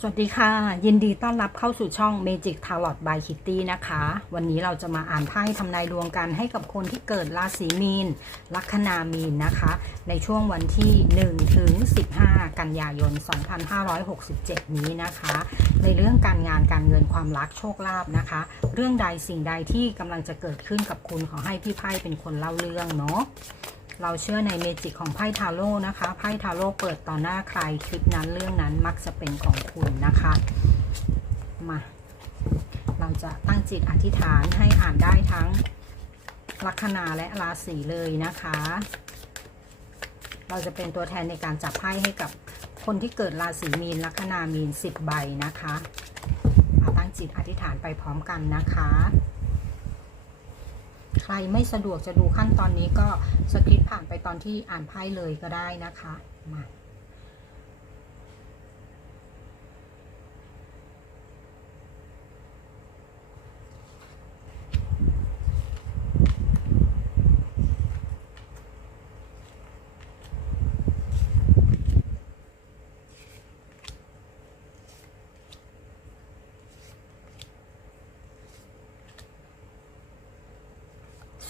สวัสดีค่ะ ยินดีต้อนรับเข้าสู่ช่อง Magic Tarot by Kitty นะคะ วันนี้เราจะมาอ่านไพ่ทำนายดวงกันให้กับคนที่เกิดราศีมีน ลัคนามีนนะคะ ในช่วงวันที่ 1 ถึง 15 กันยายน 2567 นี้นะคะ ในเรื่องการงานการเงินความรักโชคลาภนะคะ เรื่องใดสิ่งใดที่กำลังจะเกิดขึ้นกับคุณขอให้พี่ไพ่เป็นคนเล่าเรื่องเนาะ เราเชื่อในเมจิกของไพ่ทาโร่นะคะ ไพ่ทาโร่เปิดต่อหน้าใครคลิปนั้นเรื่องนั้นมักจะเป็นของคุณนะคะ มา เราจะตั้งจิตอธิษฐานให้อ่านได้ทั้งลัคนาและราศีเลยนะคะ เราจะเป็นตัวแทนในการจับไพ่ให้กับคนที่เกิดราศีมีนลัคนามีน 10 ใบนะคะ เอาตั้งจิตอธิษฐานไปพร้อมกันนะคะ ใครไม่สะดวกจะดูขั้นตอนนี้ก็สคริปผ่านไปตอนที่อ่านไพ่เลยก็ได้นะคะมา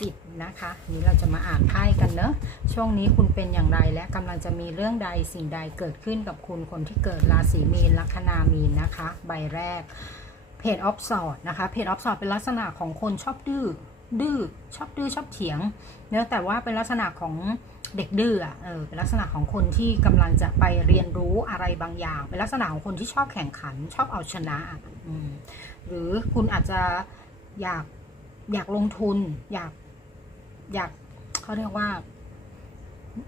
สิบนะคะ นี้เราจะมาอ่านไพ่กันเนอะช่วงนี้คุณเป็นอย่างไรและกำลังจะมีเรื่องใดสิ่งใดเกิดขึ้นกับคุณคนที่เกิดราศีมีนลัคนามีนนะคะ ใบแรกเพจออฟสอดนะคะเพจออฟสอดเป็นลักษณะของคนชอบดื้อดื้อชอบดื้อชอบเถียงเนื้อแต่ว่าเป็นลักษณะของเด็กดื้อเออเป็นลักษณะของคนที่กำลังจะไปเรียนรู้อะไรบางอย่าง เป็นลักษณะของคนที่ชอบแข่งขัน ชอบเอาชนะอะอืมหรือคุณอาจจะอยาก อยากลงทุน อยากอยากเขาเรียกว่า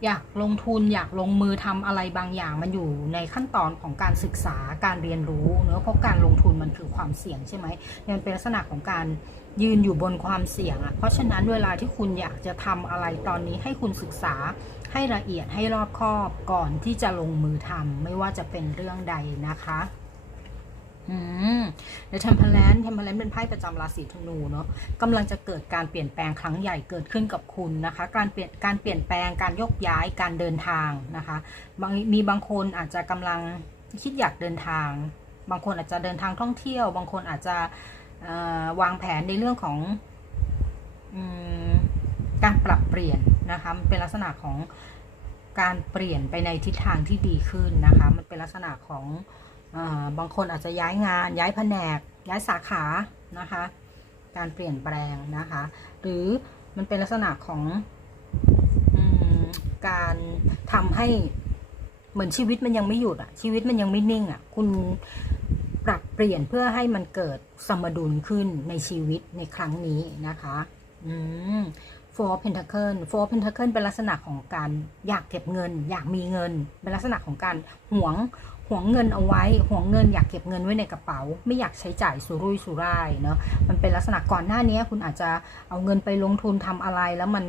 อยากลงทุนอยากลงมือทำอะไรบางอย่างมันอยู่ในขั้นตอนของการศึกษาการเรียนรู้เนอะเพราะการลงทุนมันคือความเสี่ยงใช่ไหมมันเป็นลักษณะของการยืนอยู่บนความเสี่ยงอะ่ะ เพราะฉะนั้นเวลาที่คุณอยากจะทำอะไรตอนนี้ให้คุณศึกษาให้ละเอียดให้รอบคอบก่อนที่จะลงมือทำไม่ว่าจะเป็นเรื่องใดนะคะ มในเทมเพลนเทมเพลนเป็นไพ่ประจำราศีธนูเนาะกำลังจะเกิดการเปลี่ยนแปลงครั้งใหญ่เกิดขึ้นกับคุณนะคะ การเปลี่ยนการเปลี่ยนแปลงการยกย้ายการเดินทางนะคะบางมีบางคนอาจจะกำลังคิดอยากเดินทาง บางคนอาจจะเดินทางท่องเที่ยว บางคนอาจจะวางแผนในเรื่องของอการปรับเปลี่ยนนะคะมันเป็นลักษณะของการเปลี่ยนไปในทิศทางที่ดีขึ้นนะคะ มันเป็นลักษณะของ บางคนอาจจะย้ายงานย้ายแผนก ย้ายสาขานะคะ การเปลี่ยนแปลงนะคะ หรือมันเป็นลักษณะของอการทำให้เหมือนชีวิตมันยังไม่หยุดอะชีวิตมันยังไม่นิ่งอะคุณปรับเปลี่ยนเพื่อให้มันเกิดสมดุลขึ้นในชีวิตในครั้งนี้นะคะ อืม Four Pentacle Four Pentacle เป็นลักษณะของการอยากเก็บเงิน อยากมีเงิน เป็นลักษณะของการหวงหวงเงินเอาไว้หวงเงินอยากเก็บเงินไว้ในกระเป๋า ไม่อยากใช้จ่ายสุรุ่ยสุร่ายเนาะมันเป็นลักษณะก่อนหน้านี้คุณอาจจะเอาเงินไปลงทุนทำอะไรแล้วมัน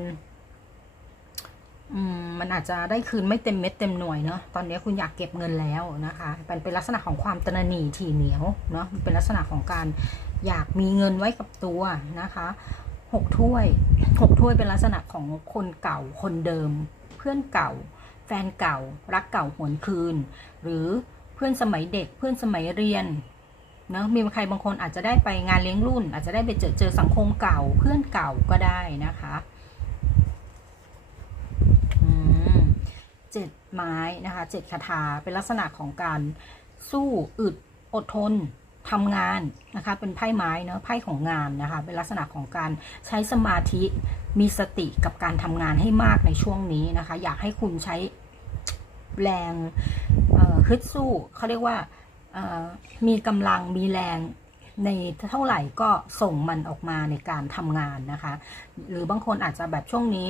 มมันอาจจะได้คืนไม่เต็มเม็ดเต็มหน่วยเนาะ ตอนนี้คุณอยากเก็บเงินแล้วนะคะมันเป็นลักษณะของความตระหนี่ถี่เหนียวเนาะเป็นลักษณะของการอยากมีเงินไว้กับตัวนะคะ หกถ้วยหกถ้วยเป็นลักษณะของคนเก่าคนเดิม เพื่อนเก่า แฟนเก่า รักเก่าหวนคืน หรือเพื่อนสมัยเด็กเพื่อนสมัยเรียนเนาะมีใครบางคนอาจจะได้ไปงานเลี้ยงรุ่น อาจจะได้ไปเจอเจอสังคมเก่าเพื่อนเก่าก็ได้นะคะเจ็ดไม้นะคะเจ็ดคาถาเป็นลักษณะของการสู้อึดอดทน ทำงานนะคะเป็นไพ่ไม้เนอะไพ่ของงานนะคะเป็นลักษณะของการใช้สมาธิมีสติกับการทำงานให้มากในช่วงนี้นะคะ อยากให้คุณใช้แรงฮึดสู้เขาเรียกว่ามีกำลังมีแรงในเท่าไหร่ก็ส่งมันออกมาในการทำงานนะคะ หรือบางคนอาจจะแบบช่วงนี้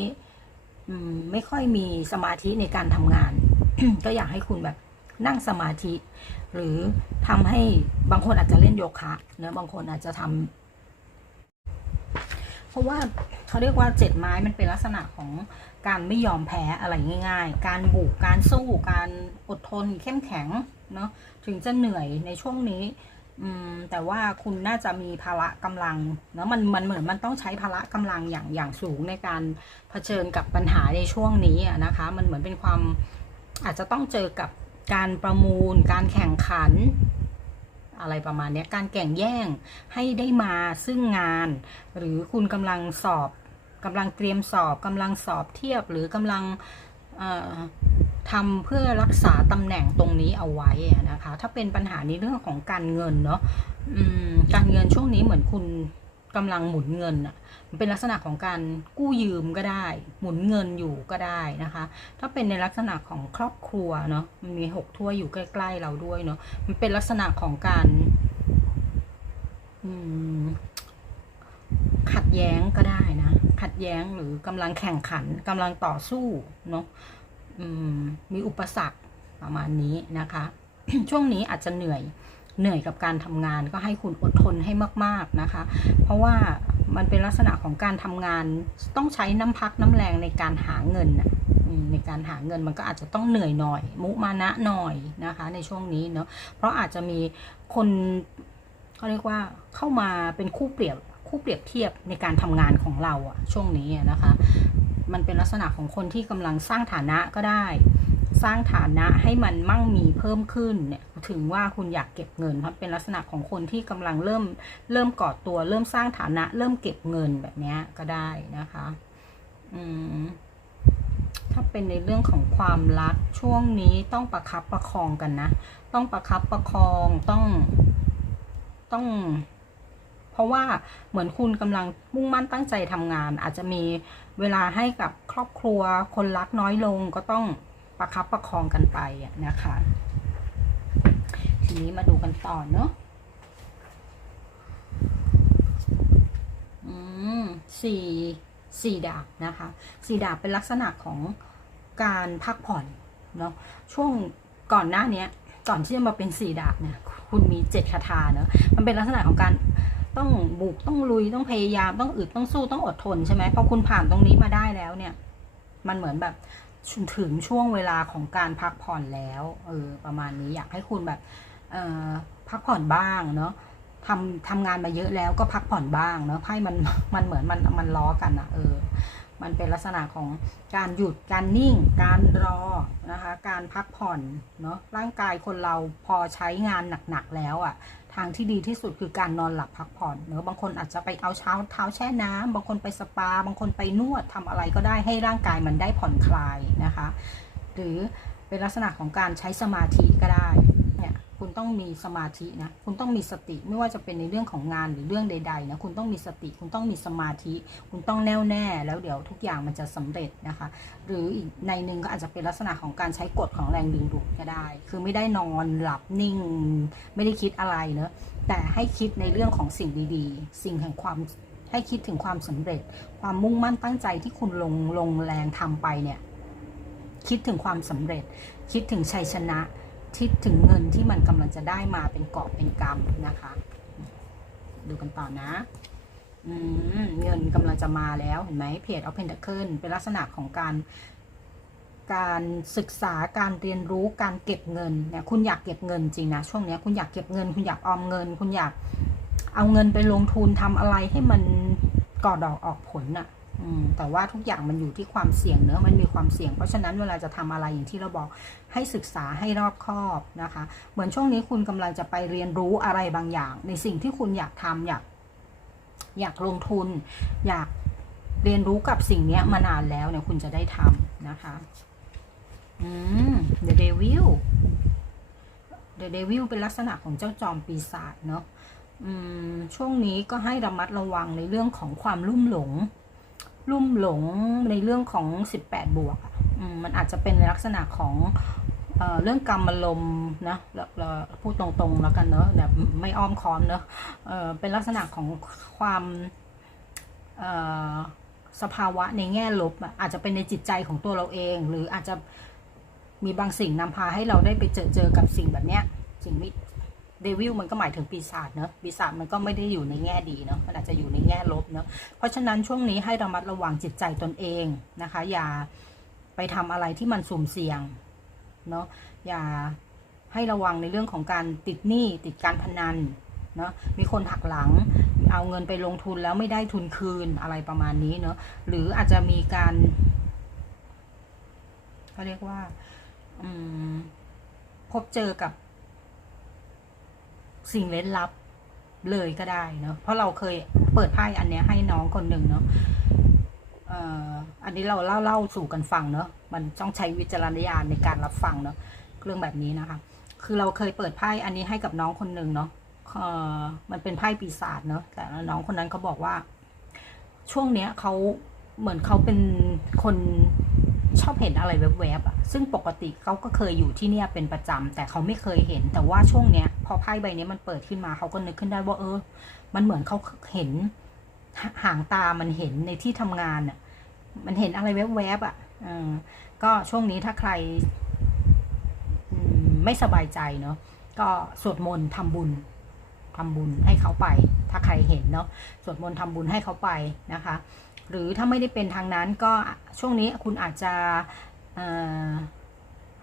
ไม่ค่อยมีสมาธิในการทำงาน ก็อยากให้คุณแบบ นั่งสมาธิ หรือทำให้บางคนอาจจะเล่นโยคะเนะบางคนอาจจะทำเพราะว่าเขาเรียกว่าเจ็ดไม้มันเป็นลักษณะของการไม่ยอมแพ้อะไรง่าย ๆ การบุกการสู้การอดทนเข้มแข็งเนาะถึงจะเหนื่อยในช่วงนี้อืมแต่ว่าคุณน่าจะมีภาระกำลังเนาะมันมันเหมือนมันต้องใช้ภาระกำลังอย่างอย่างสูงในการเผชิญกับปัญหาในช่วงนี้นะคะ มันเหมือนเป็นความอาจจะต้องเจอกับ การประมูล การแข่งขัน อะไรประมาณนี้การแข่งแย่งให้ได้มาซึ่งงาน หรือคุณกำลังสอบกำลังเตรียมสอบกำลังสอบเทียบหรือกำลังทำเพื่อรักษาตำแหน่งตรงนี้เอาไว้นะคะ ถ้าเป็นปัญหาในเรื่องของการเงินเนาะการเงินช่วงนี้เหมือนคุณ กำลังหมุนเงินอะมันเป็นลักษณะของการกู้ยืมก็ได้ หมุนเงินอยู่ก็ได้นะคะ ถ้าเป็นในลักษณะของครอบครัวเนาะมันมีหกถ้วยอยู่ใกล้ ๆ เราด้วยเนาะมันเป็นลักษณะของการขัดแย้งก็ได้นะ ขัดแย้งหรือกำลังแข่งขันกำลังต่อสู้เนาะมมีอุปสรรคประมาณนี้นะคะ ช่วงนี้อาจจะเหนื่อย เหนื่อยกับการทำงานก็ให้คุณอดทนให้มาก ๆนะคะ เพราะว่ามันเป็นลักษณะของการทำงานต้องใช้น้ำพักน้ำแรงในการหาเงินในการหาเงินมันก็อาจจะต้องเหนื่อยหน่อย มุมานะหน่อยนะคะ ในช่วงนี้เนาะเพราะอาจจะมีคนเขาเรียกว่าเข้ามาเป็นคู่เปรียบคู่เปรียบเทียบในการทำงานของเราอะช่วงนี้นะคะ มันเป็นลักษณะของคนที่กำลังสร้างฐานะก็ได้ สร้างฐานะให้มันมั่งมีเพิ่มขึ้นเนี่ย ถึงว่าคุณอยากเก็บเงินครับเป็นลักษณะของคนที่กำลังเริ่มเริ่มก่อตัว เริ่มสร้างฐานะ เริ่มเก็บเงินแบบนี้ก็ได้นะคะ อืมถ้าเป็นในเรื่องของความรักช่วงนี้ต้องประคับประคองกันนะ ต้องประคับประคองต้องต้อง เพราะว่าเหมือนคุณกำลังมุ่งมั่นตั้งใจทำงาน อาจจะมีเวลาให้กับครอบครัวคนรักน้อยลงก็ต้องประคับประคองกันไปนะคะ ทีนี้มาดูกันต่อเนาะอืมสี่สี่ดาบนะคะสี่ดาบเป็นลักษณะของการพักผ่อนเนาะช่วงก่อนหน้านี้ก่อนที่จะมาเป็นสี่ดาบเนี่ยคุณมีเจ็ดคาถาเนาะมันเป็นลักษณะของการต้องบุกต้องลุยต้องพยายามต้องอึดต้องสู้ต้องอดทนใช่ไหมพอคุณผ่านตรงนี้มาได้แล้วเนี่ย มันเหมือนแบบถึงช่วงเวลาของการพักผ่อนแล้วเออประมาณนี้อยากให้คุณแบบ พักผ่อนบ้างเนาะทำทำงานมาเยอะแล้วก็พักผ่อนบ้างเนาะไพ่มันมันเหมือนมันมันล้อกันอะเออ มันเป็นลักษณะของการหยุดการนิ่ง การรอนะคะ การพักผ่อนเนาะร่างกายคนเราพอใช้งานหนักๆแล้วอะ่ะทางที่ดีที่สุดคือการนอนหลับพักผ่อนเนอะบางคนอาจจะไปเอาเช้าเท้าแช่น้ำบางคนไปสปา บางคนไปนวดทำอะไรก็ได้ให้ร่างกายมันได้ผ่อนคลายนะคะ หรือเป็นลักษณะของการใช้สมาธิก็ได้ คุณต้องมีสมาธินะ คุณต้องมีสติ ไม่ว่าจะเป็นในเรื่องของงานหรือเรื่องใดๆนะ คุณต้องมีสติ คุณต้องมีสมาธิ คุณต้องแน่วแน่ แล้วเดี๋ยวทุกอย่างมันจะสำเร็จนะคะ หรืออีกในหนึ่งก็อาจจะเป็นลักษณะของการใช้กฎของแรงดึงดูดก็ได้ คือไม่ได้นอนหลับนิ่ง ไม่ได้คิดอะไรเนอะแต่ให้คิดในเรื่องของสิ่งดีๆ สิ่งแห่งความให้คิดถึงความสำเร็จ ความมุ่งมั่นตั้งใจที่คุณลงลงแรงทำไปเนี่ย คิดถึงความสำเร็จ คิดถึงชัยชนะ คิดถึงเงินที่มันกำลังจะได้มาเป็นกอบเป็นกำนะคะ ดูกันต่อนะเงินกำลังจะมาแล้วเห็นไหมเพจเอาเพนเ a เคิลเป็นลักษณะของการการศึกษาการเรียนรู้การเก็บเงินเนี่ยคุณอยากเก็บเงินจริงนะช่วงนี้คุณอยากเก็บเงิน คุณอยากออมเงิน คุณอยากเอาเงินไปลงทุนทำอะไรให้มันก่อดอกออกผลน่ะ แต่ว่าทุกอย่างมันอยู่ที่ความเสี่ยงเนอะมันมีความเสี่ยง เพราะฉะนั้นเวลาจะทำอะไรอย่างที่เราบอกให้ศึกษาให้รอบคอบนะคะ เหมือนช่วงนี้คุณกำลังจะไปเรียนรู้อะไรบางอย่าง ในสิ่งที่คุณอยากทำอยากอยากลงทุน อยากเรียนรู้กับสิ่งนี้มานานแล้วเนี่ยคุณจะได้ทำนะคะ อืม The Devil The Devil เป็นลักษณะของเจ้าจอมปีศาจเนาะ อืม ช่วงนี้ก็ให้ระมัดระวังในเรื่องของความลุ่มหลง ลุ่มหลงในเรื่องของ 18 บวกอะมันอาจจะเป็นในลักษณะของเออเรื่องกรรมลมณ์นะเราพูดตรงๆแล้วกันเนอะแบบไม่อ้อมค้อมเนอะเออเป็นลักษณะของความเออสภาวะในแง่ลบอะอาจจะเป็นในจิตใจของตัวเราเอง หรืออาจจะมีบางสิ่งนำพาให้เราได้ไปเจอเจอกับสิ่งแบบเนี้ยสิ่งมิ เดวิลมันก็หมายถึงปีศาจเนอะปีศาจมันก็ไม่ได้อยู่ในแง่ดีเนอะมันอาจจะอยู่ในแง่ลบเนอะเพราะฉะนั้นช่วงนี้ให้ระมัดระวังจิตใจตนเองนะคะ อย่าไปทำอะไรที่มันสุ่มเสี่ยงเนาะอย่าให้ระวังในเรื่องของการติดหนี้ติดการพนันเนาะมีคนหักหลัง เอาเงินไปลงทุนแล้วไม่ได้ทุนคืนอะไรประมาณนี้เนาะหรืออาจจะมีการเขาเรียกว่าพบเจอกับ สิ่งเล่นลับเลยก็ได้เนาะเพราะเราเคยเปิดไพ่อันเนี้ยให้น้องคนหนึ่งเนาะอันนี้เราเล่าเล่าสู่กันฟังเนาะมันต้องใช้วิจารณญาณในการรับฟังเนาะเรื่องแบบนี้นะคะ คือเราเคยเปิดไพ่อันนี้ให้กับน้องคนหนึ่งเนาะมันเป็นไพ่ปีศาจเนาะแต่น้องคนนั้นเขาบอกว่า ช่วงเนี้ยเขาเหมือนเขาเป็นคน ชอบเห็นอะไรแวบๆอะซึ่งปกติเขาก็เคยอยู่ที่เนี่ยเป็นประจำแต่เขาไม่เคยเห็น แต่ว่าช่วงเนี้ย พอไพ่ใบนี้มันเปิดขึ้นมาเขาก็นึกขึ้นได้ว่าเออ มันเหมือนเขาเห็นหหางตามันเห็นในที่ทำงานอะมันเห็นอะไรแวบๆอะเออก็ช่วงนี้ถ้าใครไม่สบายใจเนาะก็สวดมนต์ทำบุญทำบุญให้เขาไป ถ้าใครเห็นเนาะสวดมนต์ทำบุญให้เขาไปนะคะ หรือถ้าไม่ได้เป็นทางนั้นก็ช่วงนี้คุณอาจจะ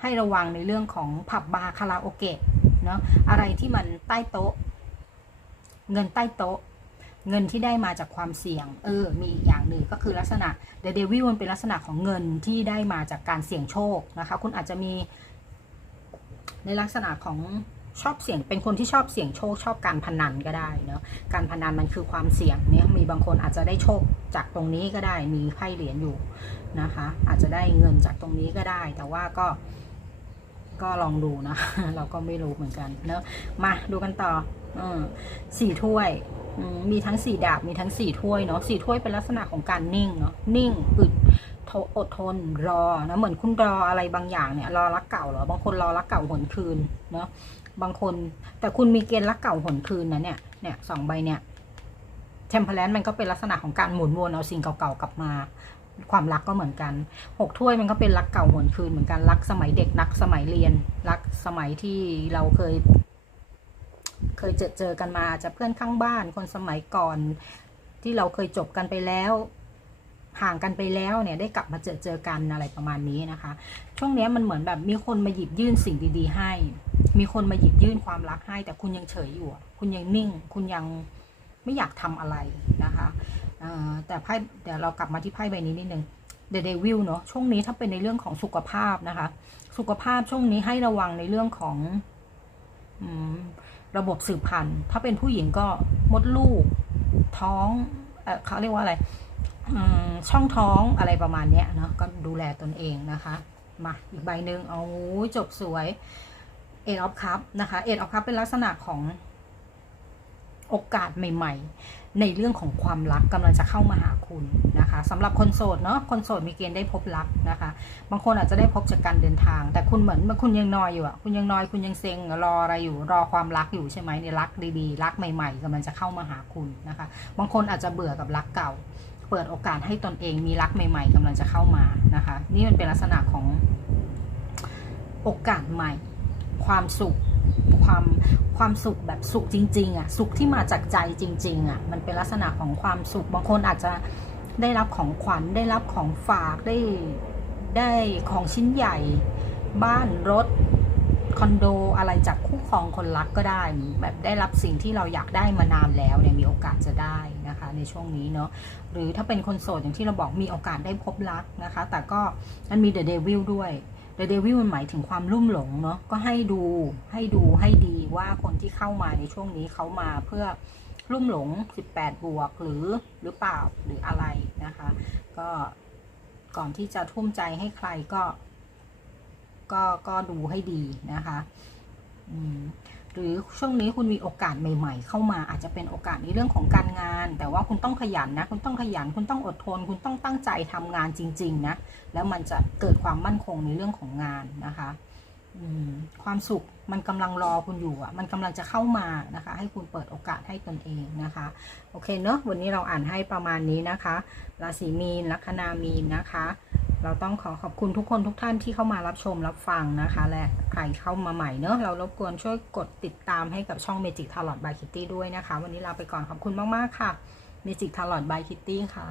ให้ระวังในเรื่องของผับบาร์คาราโอเกะเนาะอะไรที่มันใต้โต๊ะ เงินใต้โต๊ะ เงินที่ได้มาจากความเสี่ยง เออ มีอีกอย่างหนึ่งก็คือลักษณะเดเดวิลมันเป็นลักษณะของเงินที่ได้มาจากการเสี่ยงโชคนะคะ คุณอาจจะมีในลักษณะของ ชอบเสี่ยงเป็นคนที่ชอบเสี่ยงโชคชอบการพนันก็ได้เนาะการพนันมันคือความเสี่ยงเนี่ยมีบางคนอาจจะได้โชคจากตรงนี้ก็ได้มีไพ่เหรียญอยู่นะคะ อาจจะได้เงินจากตรงนี้ก็ได้ แต่ว่าก็ก็ลองดูนะ เราก็ไม่รู้เหมือนกันเนาะมาดูกันต่ออสี่ถ้วยมีทั้งสี่ดาบมีทั้งสี่ถ้วยเนาะสี่ถ้วยเป็นลักษณะของการนิ่งเนาะนิ่งอึดอดทนรอนะเหมือนคุณรออะไรบางอย่างเนี่ยรอรักเก่าเหรอบางคนรอรักเก่าหวนคืนเนาะ บางคน แต่คุณมีเกณฑ์รักเก่าหนคืนนะเนี่ยเนี่ยสองใบเนี่ยเทมเพลนมันก็เป็นลักษณะของการหมุนวนเอาสิ่งเก่าๆกลับมา ความรักก็เหมือนกันหกถ้วยมันก็เป็นรักเก่าหวนคืนเหมือนกันรักสมัยเด็กรักสมัยเรียน รักสมัยที่เราเคย เคยเจอเจอกันมาอาจจะเพื่อนข้างบ้านคนสมัยก่อน ที่เราเคยจบกันไปแล้วห่างกันไปแล้วเนี่ยได้กลับมาเจอเจอกันอะไรประมาณนี้นะคะ ช่วงนี้มันเหมือนแบบมีคนมาหยิบยื่นสิ่งดี ๆ ให้ มีคนมาหยิบยื่นความรักให้ แต่คุณยังเฉยอยู่ คุณยังนิ่ง คุณยังไม่อยากทำอะไรนะคะแต่ไพ่เดี๋ยวเรากลับมาที่ไพ่ใบนี้นิดนึง The Devil เนาะช่วงนี้ถ้าเป็นในเรื่องของสุขภาพนะคะ สุขภาพช่วงนี้ให้ระวังในเรื่องของอระบบสืบพันธุ์ ถ้าเป็นผู้หญิงก็มดลูก ท้องเออเขาเรียกว่าอะไรช่องท้องอะไรประมาณเนี้ยเนาะก็ดูแลตนเองนะคะ มาอีกใบหนึ่งเอาจบสวย เอ็ดออฟคัพนะคะเอ็ดออฟคัพเป็นลักษณะของโอกาสใหม่ ๆ ในเรื่องของความรักกำลังจะเข้ามาหาคุณนะคะสำหรับคนโสดเนาะคนโสดมีเกณฑ์ได้พบรักนะคะ บางคนอาจจะได้พบจากการเดินทาง แต่คุณเหมือนคุณยังนอยอยู่อะคุณยังนอยคุณยังเซ็งรออะไรอยู่รอความรักอยู่ใช่ไหมในรักดีๆ รักใหม่ ๆกำลังจะเข้ามาหาคุณนะคะ บางคนอาจจะเบื่อกับรักเก่า เปิดโอกาสให้ตนเองมีรักใหม่ ๆกำลังจะเข้ามานะคะ นี่มันเป็นลักษณะของโอกาสใหม่ ความสุขความความสุขแบบสุขจริงๆอะสุขที่มาจากใจจริง ๆอะมันเป็นลักษณะของความสุขบางคนอาจจะได้รับของขวัญได้รับของฝากได้ได้ของชิ้นใหญ่ บ้านรถคอนโดอะไรจากคู่ครองคนรักก็ได้แบบได้รับสิ่งที่เราอยากได้มานานแล้วเนี่ยมีโอกาสจะได้นะคะในช่วงนี้เนาะหรือถ้าเป็นคนโสดอย่างที่เราบอกมีโอกาสได้พบรักนะคะ แต่ก็มันมีเดอะเดวิลด้วย เดอะเดวิลมันหมายถึงความลุ่มหลงเนาะก็ให้ดูให้ดูให้ดีว่าคนที่เข้ามาในช่วงนี้เขามาเพื่อลุ่มหลง 18 บวกหรือหรือเปล่าหรืออะไรนะคะ ก็ก่อนที่จะทุ่มใจให้ใครก็ ก็ก็ดูให้ดีนะคะ อืม หรือช่วงนี้คุณมีโอกาสใหม่ ๆ เข้ามาอาจจะเป็นโอกาสในเรื่องของการงาน แต่ว่าคุณต้องขยันนะ คุณต้องขยัน คุณต้องอดทน คุณต้องตั้งใจทำงานจริง ๆ นะ แล้วมันจะเกิดความมั่นคงในเรื่องของงานนะคะความสุขมันกำลังรอคุณอยู่อะ มันกำลังจะเข้ามานะคะ ให้คุณเปิดโอกาสให้ตนเองนะคะ โอเคเนอะวันนี้เราอ่านให้ประมาณนี้นะคะ ราศีมีนลัคนามีนนะคะ เราต้องขอขอบคุณทุกคนทุกท่านที่เข้ามารับชมรับฟังนะคะ และใครเข้ามาใหม่เนอะเรารบกวนช่วยกดติดตามให้กับช่องเมจิกทาร์ลอตบายคิตตี้ด้วยนะคะ วันนี้ลาไปก่อนขอบคุณมากๆค่ะเมจิกทาร์ลอตบายคิตตี้ค่ะ